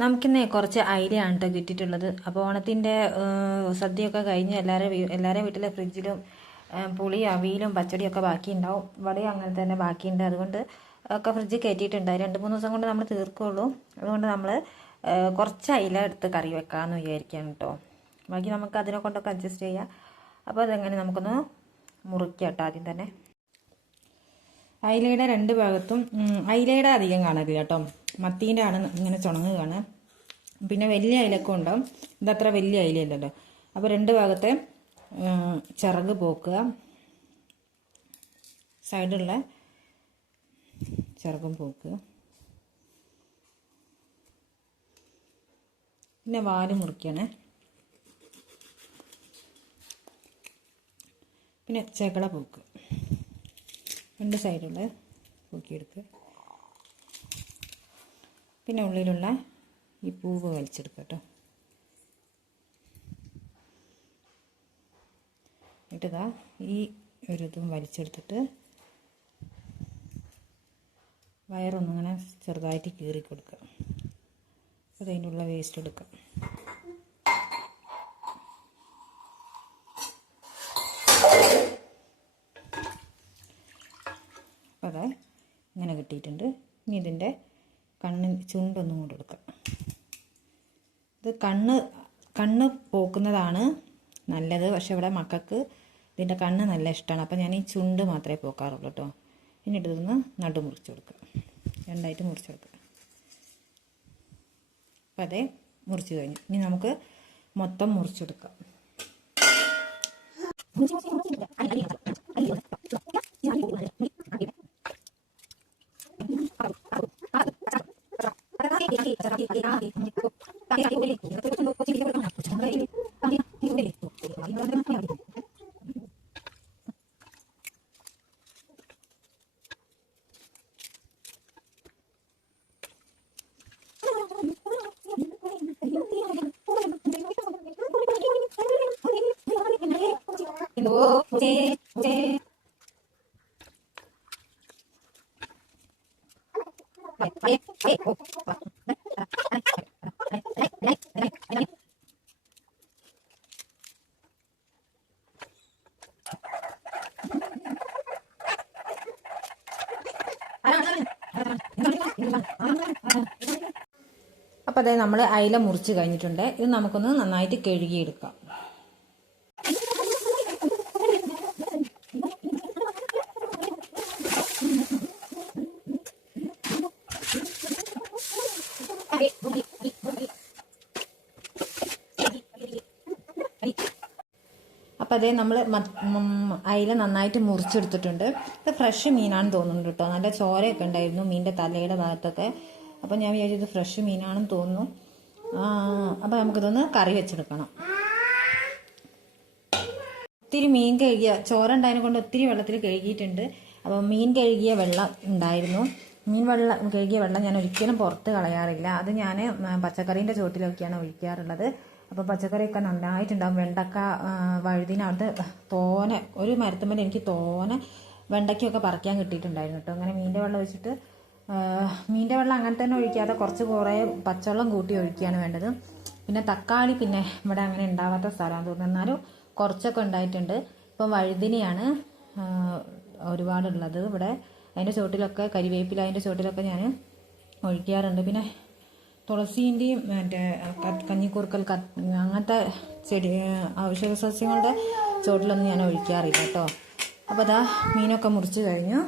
നമുക്കിന്ന് കുറച്ച് അയിലയാണ് കേട്ടോ കിട്ടിയിട്ടുള്ളത്. അപ്പോൾ ഓണത്തിൻ്റെ സദ്യയൊക്കെ കഴിഞ്ഞ് എല്ലാവരുടെ വീട്ടിലെ ഫ്രിഡ്ജിലും പുളി അവിയലും പച്ചടിയൊക്കെ ബാക്കിയുണ്ടാവും. ഇവിടെ അങ്ങനെ തന്നെ ബാക്കിയുണ്ട്. അതുകൊണ്ട് ഒക്കെ ഫ്രിഡ്ജിൽ കയറ്റിയിട്ടുണ്ട്. 2-3 ദിവസം കൊണ്ട് നമ്മൾ തീർക്കുള്ളൂ. അതുകൊണ്ട് നമ്മൾ കുറച്ച് അയില എടുത്ത് കറി വെക്കാമെന്ന് വിചാരിക്കുകയാണ് കേട്ടോ. ബാക്കി നമുക്ക് അതിനെ കൊണ്ടൊക്കെ അഡ്ജസ്റ്റ് ചെയ്യാം. അപ്പോൾ അതെങ്ങനെ നമുക്കൊന്ന് മുറിക്കാം കേട്ടോ. ആദ്യം തന്നെ അയിലയുടെ 2 ഭാഗത്തും അയിലയുടെ അധികം കാണരുത് കേട്ടോ. മത്തീൻ്റെ ആണ് ഇങ്ങനെ ചുണങ്ങ് കാണുക. പിന്നെ വലിയ അയിലൊക്കെ ഉണ്ടാവും. ഇതത്ര വലിയ അയിലയല്ലല്ലോ. അപ്പോൾ 2 ഭാഗത്തെ ചിറക് പോക്കുക, സൈഡുള്ള ചിറകും പോക്കുക. പിന്നെ വാല് മുറിക്കണേ. പിന്നെ ചെകള പോക്ക് 2 സൈഡുള്ള പോക്കിയെടുക്കുക. പിന്നെ ഉള്ളിലുള്ള ഈ പൂവ് വലിച്ചെടുക്കുക കേട്ടോ. എന്നിട്ടിതാ ഈ ഒരു ഇതും വലിച്ചെടുത്തിട്ട് വയറൊന്നിങ്ങനെ ചെറുതായിട്ട് കീറി കൊടുക്കുക. അതിൻ്റെ ഉള്ള വേസ്റ്റ് എടുക്കുക. അപ്പോൾ അതെ ഇങ്ങനെ കിട്ടിയിട്ടുണ്ട്. ഇനി ഇതിൻ്റെ ചുണ്ടൊന്നും കൂടെ എടുക്കാം. ഇത് കണ്ണ് പോക്കുന്നതാണ് നല്ലത്. പക്ഷെ ഇവിടെ മക്കൾക്ക് ഇതിൻ്റെ കണ്ണ് നല്ല ഇഷ്ടമാണ്. അപ്പോൾ ഞാൻ ഈ ചുണ്ട് മാത്രമേ പോക്കാറുള്ളൂ കേട്ടോ. എന്നിട്ട് ഇതൊന്ന് നടു മുറിച്ച് കൊടുക്കുക. 2ആയിട്ട് മുറിച്ച് കൊടുക്കുക. അപ്പോൾ അതേ മുറിച്ച് കഴിഞ്ഞു. ഇനി നമുക്ക് മൊത്തം മുറിച്ചെടുക്കാം. അപ്പോൾ അതായത് നമ്മൾ അയില മുറിച്ച് കഴിഞ്ഞിട്ടുണ്ട്. ഇത് നമുക്കൊന്ന് നന്നായിട്ട് കഴുകിയെടുക്കാം. അപ്പോൾ അതേ നമ്മൾ അയില നന്നായിട്ട് മുറിച്ചെടുത്തിട്ടുണ്ട്. ഇത് ഫ്രഷ് മീനാണെന്ന് തോന്നുന്നുണ്ട് കേട്ടോ. നല്ല ചോരയൊക്കെ ഉണ്ടായിരുന്നു മീനിൻ്റെ തലയുടെ ഭാഗത്തൊക്കെ. അപ്പോൾ ഞാൻ വിചാരിച്ചത് ഫ്രഷ് മീനാണെന്ന് തോന്നുന്നു. അപ്പോൾ നമുക്കിതൊന്ന് കറി വെച്ചെടുക്കണം. ഒത്തിരി മീൻ കഴുകിയ ചോര ഉണ്ടായതിനെ കൊണ്ട് ഒത്തിരി വെള്ളത്തിൽ കഴുകിയിട്ടുണ്ട്. അപ്പോൾ മീൻ കഴുകിയ വെള്ളം ഉണ്ടായിരുന്നു. കഴുകിയ വെള്ളം ഞാൻ ഒരിക്കലും പുറത്ത് കളയാറില്ല. അത് ഞാൻ പച്ചക്കറീൻ്റെ ചുവട്ടിലൊക്കെയാണ് ഒഴിക്കാറുള്ളത്. അപ്പോൾ പച്ചക്കറിയൊക്കെ നന്നായിട്ടുണ്ടാകും. വെണ്ടക്ക, വഴുതിന, അത് തോനെ ഒരു മരത്തുമ്പോൾ എനിക്ക് തോനെ വെണ്ടയ്ക്കൊക്കെ പറിക്കാൻ കിട്ടിയിട്ടുണ്ടായിരുന്നു കേട്ടോ. അങ്ങനെ മീൻ്റെ വെള്ളം ഒഴിച്ചിട്ട് മീൻ്റെ വെള്ളം അങ്ങനെ തന്നെ ഒഴിക്കാതെ കുറേ പച്ചവെള്ളം കൂട്ടി ഒഴിക്കുകയാണ് വേണ്ടത്. പിന്നെ തക്കാളി പിന്നെ ഇവിടെ അങ്ങനെ ഉണ്ടാവാത്ത സ്ഥലമാണെന്ന് തോന്നുന്നു. എന്നാലും കുറച്ചൊക്കെ ഉണ്ടായിട്ടുണ്ട്. ഇപ്പം വഴുതിനെയാണ് ഒരുപാടുള്ളത് ഇവിടെ. അതിൻ്റെ ചുവട്ടിലൊക്കെ കരിവേപ്പില അതിൻ്റെ ചുവട്ടിലൊക്കെ ഞാൻ ഒഴിക്കാറുണ്ട്. പിന്നെ തുളസീൻ്റെയും മറ്റേ കഞ്ഞിക്കൂർക്കൽ അങ്ങനത്തെ ഔഷധ സസ്യങ്ങളുടെ ചുവട്ടിലൊന്നും ഞാൻ ഒഴിക്കാറില്ല കേട്ടോ. അപ്പോൾ അതാ മീനൊക്കെ മുറിച്ച് കഴിഞ്ഞു.